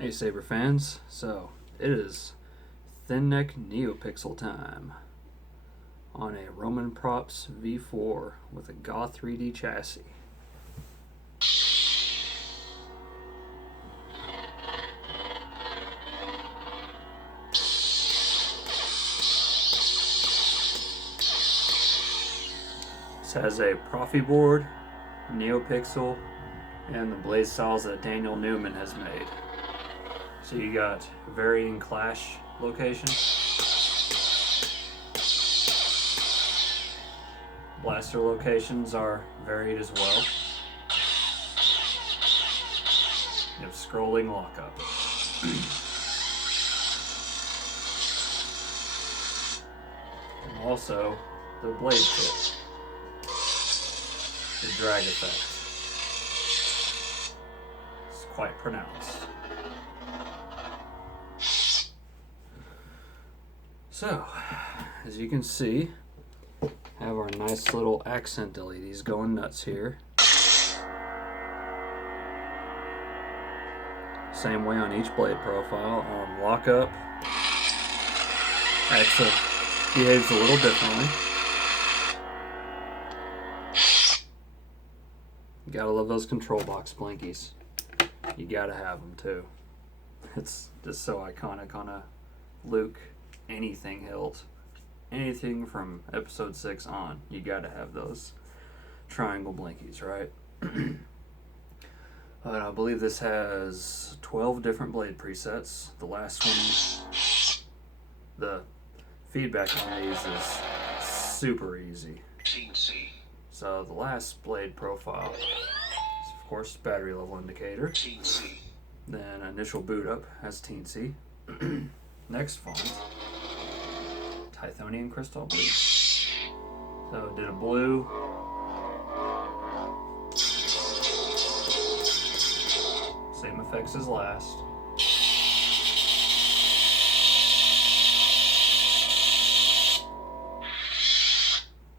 Hey Saber fans, so it is thin neck neopixel time on a Roman Props V4 with a Goth 3D chassis. This has a proffie board, neopixel, and the blade styles that Daniel Newman has made. So you got varying clash location. Blaster locations are varied as well. You have scrolling lockup. And also the blade tip. The drag effect. It's quite pronounced. So, as you can see, have our nice little accent LEDs going nuts here. Same way on each blade profile. On lockup, axle behaves a little differently. You gotta love those control box blinkies. You gotta have them too. It's just so iconic on a Luke anything hilt. Anything from episode 6 on, you gotta have those triangle blinkies, right? I believe this has 12 different blade presets. The last one, the feedback on these is super easy. So the last blade profile is, of course, battery level indicator. Then initial boot up has teensy. Next font, Tithonian crystal blue. So did a blue, same effects as last.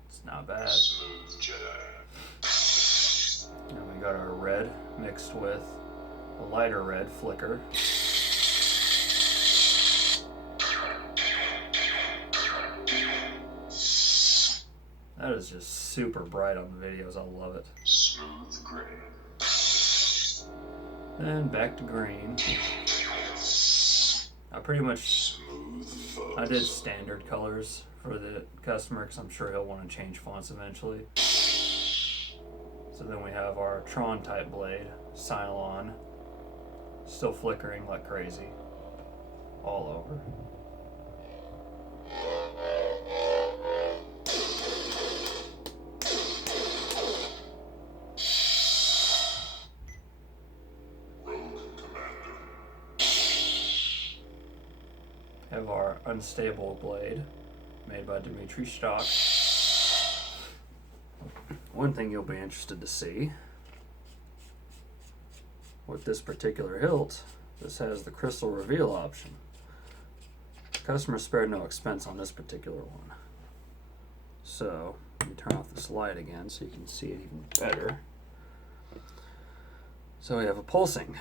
It's not bad. And we got our red mixed with a lighter red flicker. That is just super bright on the videos. I love it. Smooth gray. And back to green. I did standard colors for the customer because I'm sure he'll want to change fonts eventually. So then we have our Tron type blade, Cylon, still flickering like crazy, all over. Have our unstable blade made by Dmitry Stock. One thing you'll be interested to see with this particular hilt, this has the crystal reveal option. The customer spared no expense on this particular one. So let me turn off this light again so you can see it even better. So we have a pulsing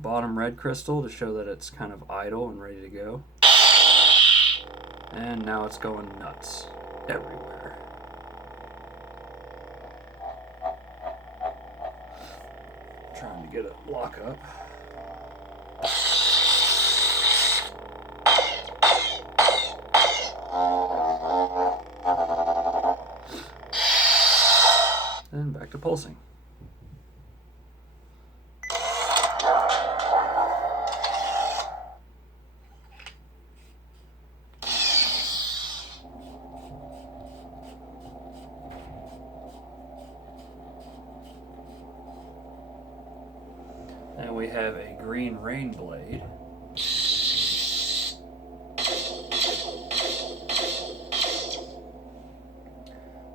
bottom red crystal to show that it's kind of idle and ready to go. And now it's going nuts everywhere. Trying to get it lock up. And back to pulsing. And we have a green rain blade.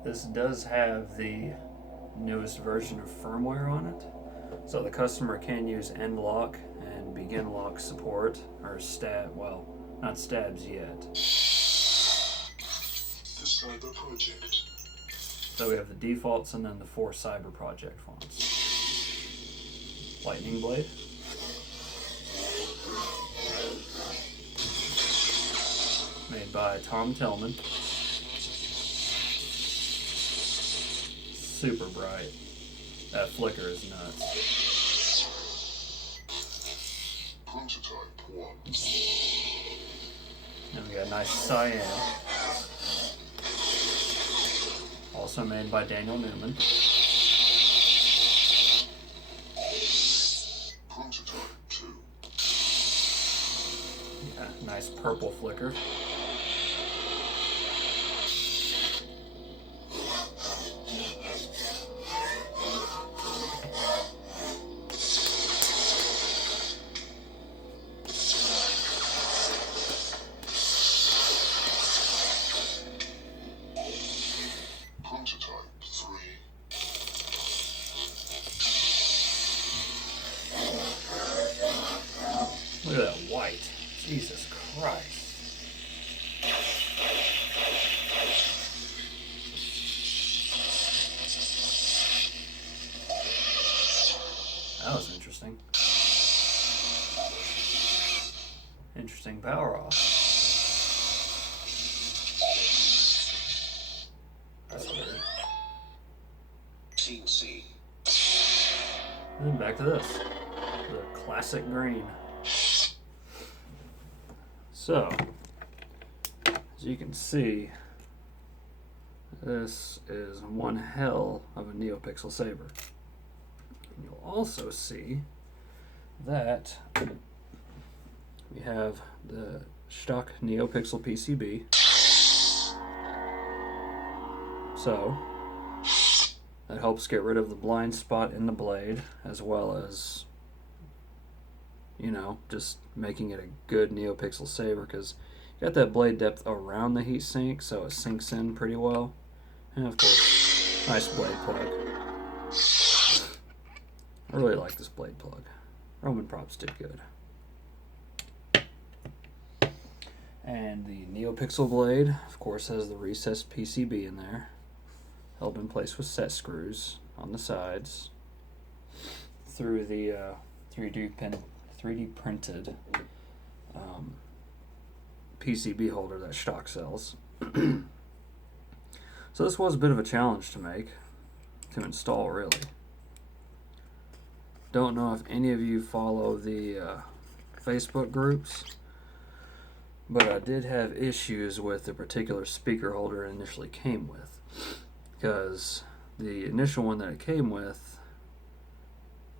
This does have the newest version of firmware on it. So the customer can use end lock and begin lock support, or stab, well, not stabs yet. The Cyber Project. So we have the defaults and then the 4 Cyber Project fonts. Lightning blade. by Tom Tillman. Super bright. That flicker is nuts. Prototype 1. And we got a nice cyan. Also made by Daniel Newman. Prototype 2. Yeah, nice purple flicker. Prototype 3. Look at that white. Jesus Christ. That was interesting. Interesting power off. That's weird. Teensy. And then back to this. The classic green. So, as you can see, this is one hell of a neopixel saber. And you'll also see that we have the stock neopixel PCB. So, that helps get rid of the blind spot in the blade, as well as, you know, just making it a good neopixel saber, because you got that blade depth around the heatsink, so it sinks in pretty well. And of course, nice blade plug. I really like this blade plug. Roman props did good. And the neopixel blade, of course, has the recessed PCB in there, held in place with set screws on the sides through the 3D printed PCB holder that stock sells. So this was a bit of a challenge to install, really. Don't know if any of you follow the Facebook groups, but I did have issues with the particular speaker holder it initially came with, because the initial one that it came with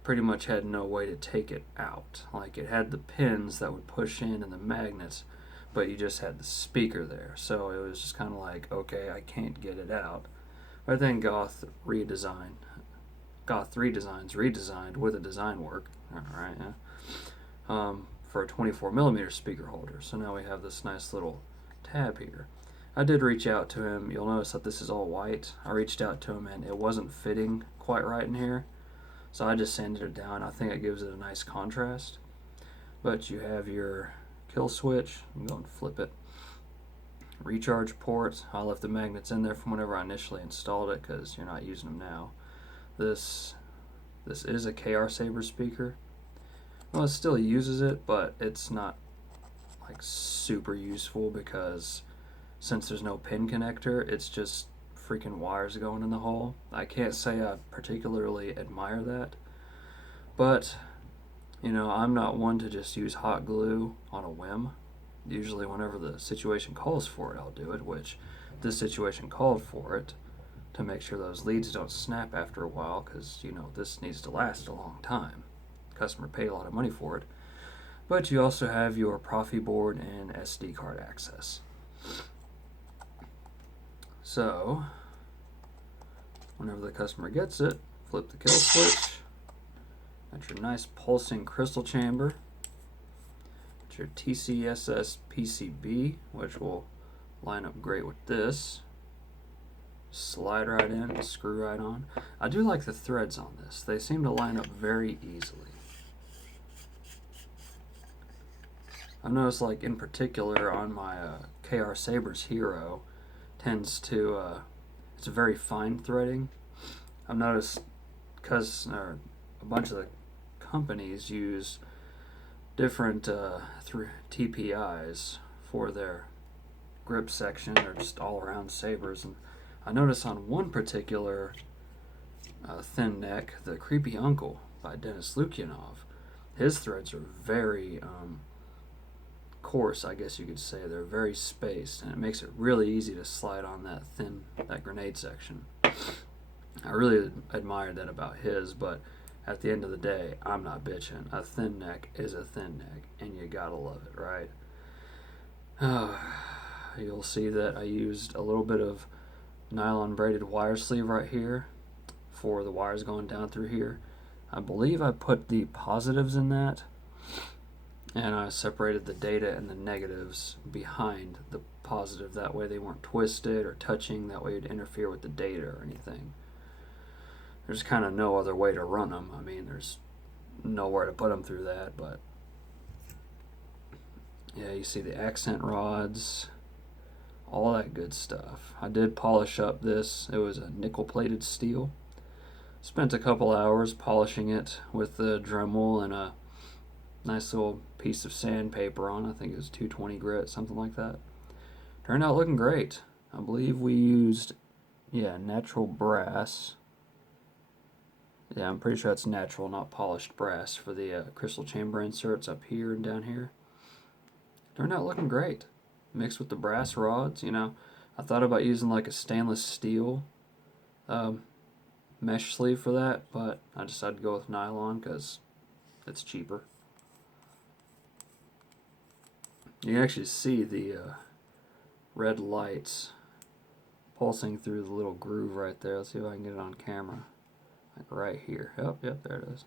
pretty much had no way to take it out. Like, it had the pins that would push in and the magnets, but you just had the speaker there. So it was just kind of like, okay, I can't get it out. But then Goth 3 Designs redesigned with a design work, alright, yeah, for a 24mm speaker holder. So now we have this nice little tab here. I did reach out to him. You'll notice that this is all white. I reached out to him and it wasn't fitting quite right in here, so I just sanded it down. I think it gives it a nice contrast. But you have your kill switch. I'm going to flip it. Recharge ports. I left the magnets in there from whenever I initially installed it, because you're not using them now. This is a KR Saber speaker. Well, it still uses it, but it's not like super useful, because since there's no pin connector, it's just freaking wires going in the hole. I can't say I particularly admire that, but you know, I'm not one to just use hot glue on a whim. Usually whenever the situation calls for it, I'll do it, which this situation called for it, to make sure those leads don't snap after a while, because, you know, this needs to last a long time. The customer paid a lot of money for it. But you also have your proffie board and SD card access. So, whenever the customer gets it, flip the kill switch. Got your nice pulsing crystal chamber. Got your TCSS PCB, which will line up great with this. Slide right in, screw right on. I do like the threads on this. They seem to line up very easily. I've noticed, like, in particular on my KR Saber's Hero, tends to, it's very fine threading. I've noticed, because a bunch of the companies use different TPIs for their grip section or just all around sabers. And I noticed on one particular thin neck, the Creepy Uncle by Denis Lukyanov, his threads are very coarse, I guess you could say. They're very spaced, and it makes it really easy to slide on that grenade section. I really admired that about his, but at the end of the day, I'm not bitching. A thin neck is a thin neck, and you gotta love it, right? You'll see that I used a little bit of nylon braided wire sleeve right here for the wires going down through here. I believe I put the positives in that, and I separated the data and the negatives behind the positive. That way they weren't twisted or touching. That way it'd interfere with the data or anything. There's kind of no other way to run them. I mean, there's nowhere to put them through that, but yeah, you see the accent rods, all that good stuff. I did polish up this. It was a nickel-plated steel. Spent a couple hours polishing it with the Dremel and a nice little piece of sandpaper on. I think it was 220 grit, something like that. Turned out looking great. I believe we used, natural brass. Yeah, I'm pretty sure that's natural, not polished brass for the crystal chamber inserts up here and down here. Turned out looking great. Mixed with the brass rods, I thought about using like a stainless steel mesh sleeve for that, but I decided to go with nylon because it's cheaper. You can actually see the red lights pulsing through the little groove right there. Let's see if I can get it on camera. Like right here. Yep, there it is.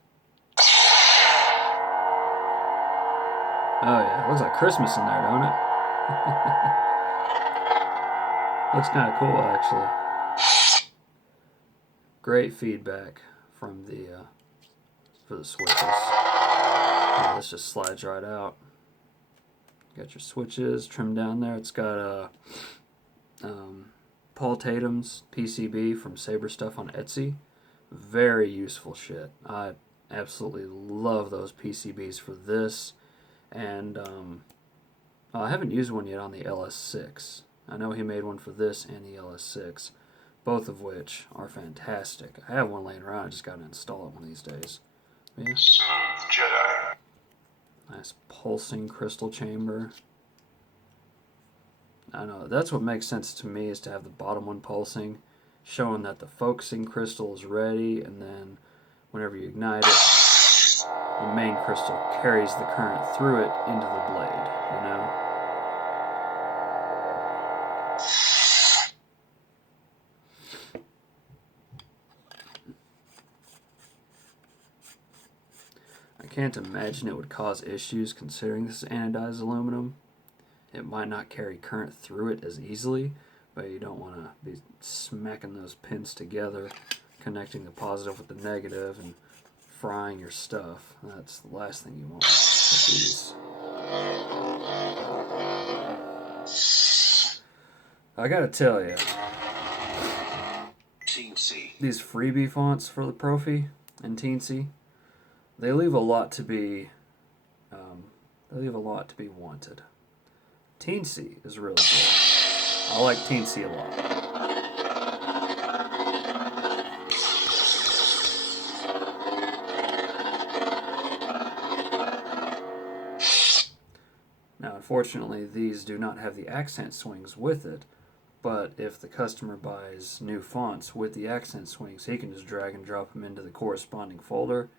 Oh yeah, it looks like Christmas in there, don't it? Looks kind of cool, actually. Great feedback from for the switches. This just slides right out. Got your switches trimmed down there. It's got Paul Tatum's PCB from Saber Stuff on Etsy. Very useful shit. I absolutely love those PCBs for this. And I haven't used one yet on the LS6. I know he made one for this and the LS6, both of which are fantastic. I have one laying around. I just got to install it one of these days. Yeah. Smooth Jedi. Nice pulsing crystal chamber. I know, that's what makes sense to me, is to have the bottom one pulsing, showing that the focusing crystal is ready, and then whenever you ignite it, the main crystal carries the current through it into the blade, I can't imagine it would cause issues considering this is anodized aluminum. It might not carry current through it as easily, but you don't want to be smacking those pins together, connecting the positive with the negative, and frying your stuff. That's the last thing you want with these. I gotta tell you, these freebie fonts for the Proffie and Teensy, they leave a lot to be wanted. Teensy is really good. I like Teensy a lot. Now, unfortunately, these do not have the accent swings with it, but if the customer buys new fonts with the accent swings, he can just drag and drop them into the corresponding folder,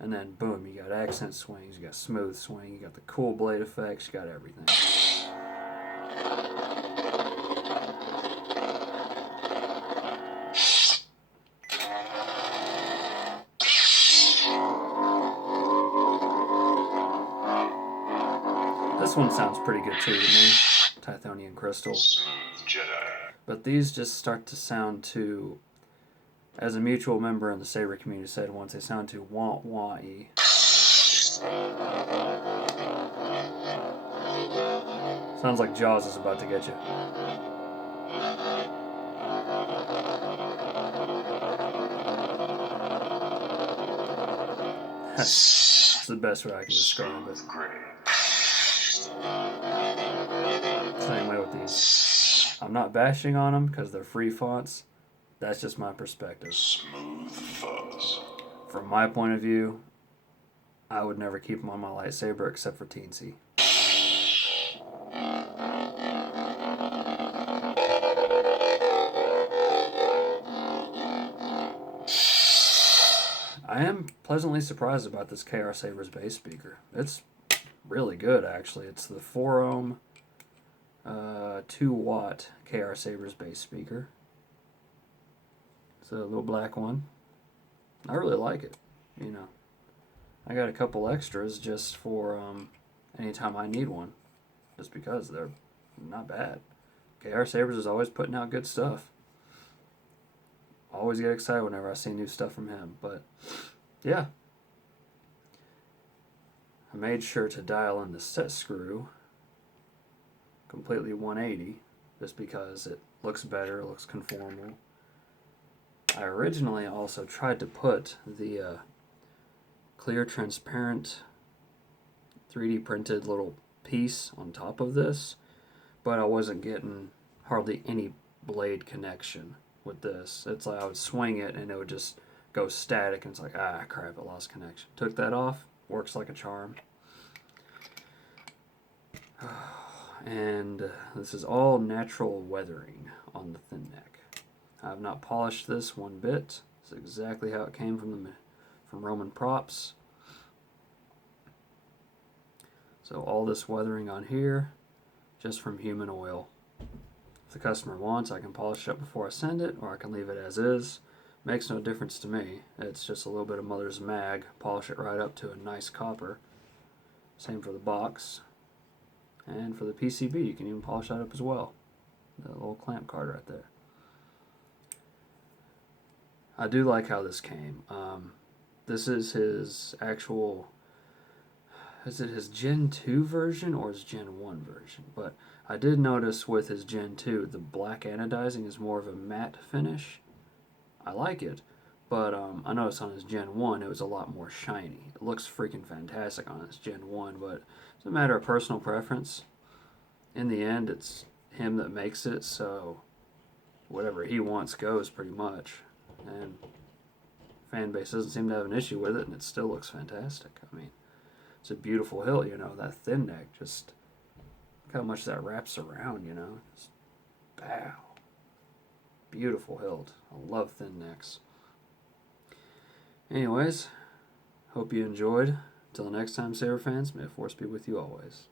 and then boom, you got accent swings, you got smooth swing, you got the cool blade effects, you got everything. This one sounds pretty good too to me, Tithonian Crystal. Smooth Jedi. But these just start to sound too, as a mutual member in the Saber community said once, they sound too wah-wah-y. Sounds like Jaws is about to get you. That's the best way I can describe it. Same way with these. I'm not bashing on them because they're free fonts. That's just my perspective. Smooth fuzz. From my point of view, I would never keep them on my lightsaber except for teensy. I am pleasantly surprised about this KR Sabers bass speaker. It's really good, actually. It's the 4 ohm, 2 watt KR Sabers bass speaker. It's a little black one. I really like it. You know, I got a couple extras just for anytime I need one, just because they're not bad. KR Sabers is always putting out good stuff. Always get excited whenever I see new stuff from him. But yeah, I made sure to dial in the set screw completely 180 just because it looks better, it looks conformal. I originally also tried to put the clear transparent 3D printed little piece on top of this, but I wasn't getting hardly any blade connection with this. It's like I would swing it and it would just go static, and it's like, ah, crap, I lost connection. Took that off, works like a charm. And this is all natural weathering on the thin neck. I have not polished this one bit. It's exactly how it came from Roman props. So all this weathering on here, just from human oil. If the customer wants, I can polish it up before I send it, or I can leave it as is. Makes no difference to me. It's just a little bit of Mother's Mag. Polish it right up to a nice copper. Same for the box. And for the PCB, you can even polish that up as well. The little clamp card right there. I do like how this came. This is his actual... Is it his Gen 2 version or his Gen 1 version? But I did notice with his Gen 2, the black anodizing is more of a matte finish. I like it, but I noticed on his Gen 1 it was a lot more shiny. It looks freaking fantastic on his Gen 1, but it's a matter of personal preference. In the end, it's him that makes it, so whatever he wants goes pretty much. And fan base doesn't seem to have an issue with it, and it still looks fantastic. I mean, it's a beautiful hilt, you know, that thin neck, just look how much that wraps around, you know. Just, bow. Beautiful hilt. I love thin necks. Anyways, hope you enjoyed. Until next time, Saber fans, may the Force be with you always.